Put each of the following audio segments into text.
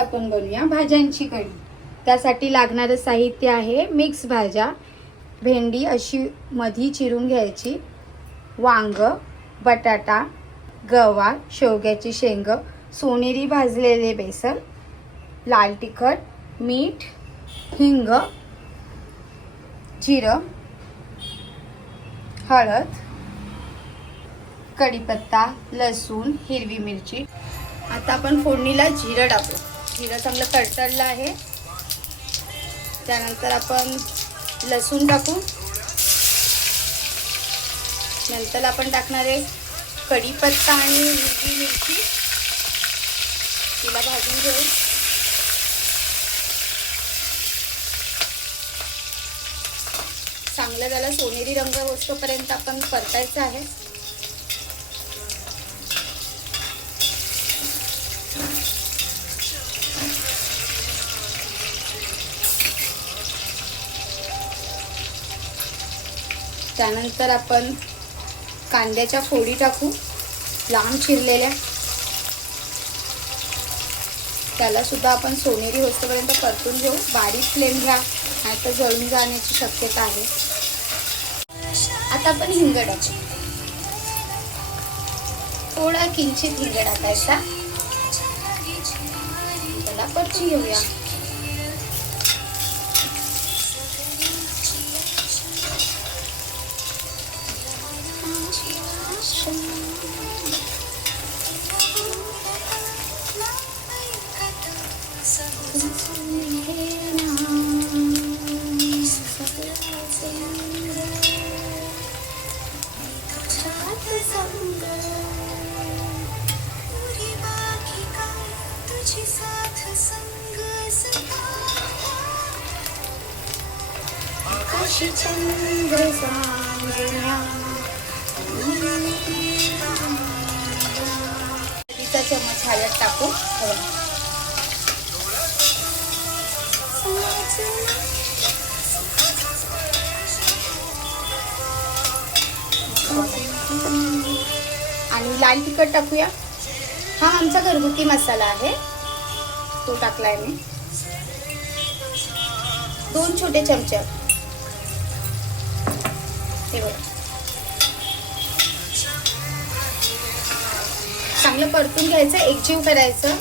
आपण बनवूया भाज्यांची कढी। त्यासाठी लागणारे साहित्य आहे मिक्स भाज्या, भेंडी अशी मधी चिरून घ्यायची, वांग, बटाटा, गवार, शेवग्याची शेंग, सोनेरी भाजलेले बेसन, लाल तिखट, मीठ, हिंग, जिरं, हळद, कढीपत्ता, लसूण, हिरवी मिरची। आता आपण फोडणीला जिरं टाकू। जिरं चांगलं तडतडलं आहे, त्यानंतर आपण लसूण टाकू। नंतर आपण टाकणार आहे कढीपत्ता आणि हिरवी मिरची, तिला भाजून घेऊ। चांगलं त्याला सोनेरी रंग होईपर्यंत आपण परतायचं आहे। त्यानंतर आपण कांद्याच्या फोडी टाकू लांब चिरलेल्या, त्याला सुद्धा आपण सोनेरी होईपर्यंत परतून घेऊ। बारीक फ्लेम घ्या, नाहीतर जळून जाण्याची शक्यता आहे। आता आपण हिंग टाकू, थोडा किंचित हिंग टाकायचा, त्याला परतून घेऊया। तिचा चमच हळद टाकू, आणि लाल तिखट टाकूया। हा आमचा घरगुती मसाला आहे, तो टाकलाय मी, 2 छोटे चमचे। हे बघा, चांगलं परतून घ्यायचं, एकजीव करायचं।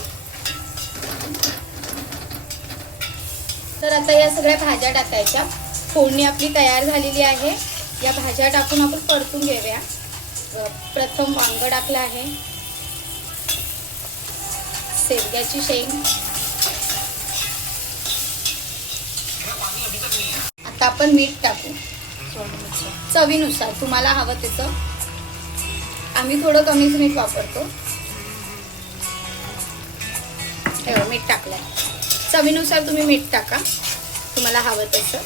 तर आता या सगळ्या भाज्या टाकायच्या। फोडणी आपली तयार झालेली आहे, या भाज्या टाकून आपण परतून घेऊया। प्रथम वांग टाकलं आहे, शेवग्याची शेंग, आता आपण मीठ टाकू चवीनुसार, तुम्हाला हवं त्याचं। आम्ही थोडं कमीच मीठ वापरतो। मीठ टाकलंय, चवीनुसार तुम्ही मीठ टाका, तुम्हाला हवं तसं।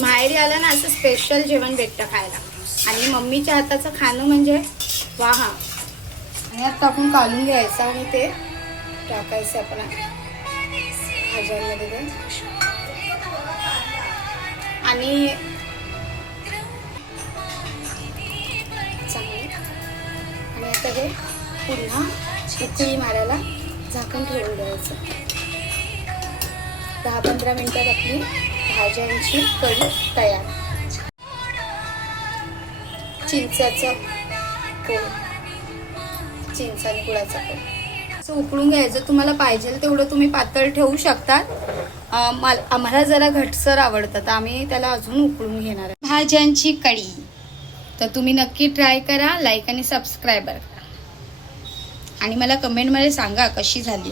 माहेरी आलं ना असं स्पेशल जेवण भेटतं खायला, आणि मम्मीच्या हाताचं खाणं म्हणजे वाहा। आणि यात टाकून काढून घ्यायचं आणि ते टाकायचं आपण भाज्यांमध्ये ते, आणि चांगले। आणि आता हे पुन्हा उकळी मारायला झाकण ठेवून द्यायचं। 10-15 मिनिटात आपली भाज्यांची कढी तयार। चिंचाचं कोळ, चिंच आणि गुळाचा कोळ असं उकळून घ्यायचं। तुम्हाला पाहिजे तेवढं तुम्ही पातळ ठेवू शकतात। आम्हाला जरा घटसर आवडतं, तर आम्ही त्याला अजून उकळून घेणार आहे। भाज्यांची कढी तर तुम्ही नक्की ट्राय करा, लाईक आणि सबस्क्राईब करा, आणि मला कमेंटमध्ये सांगा कशी झाली।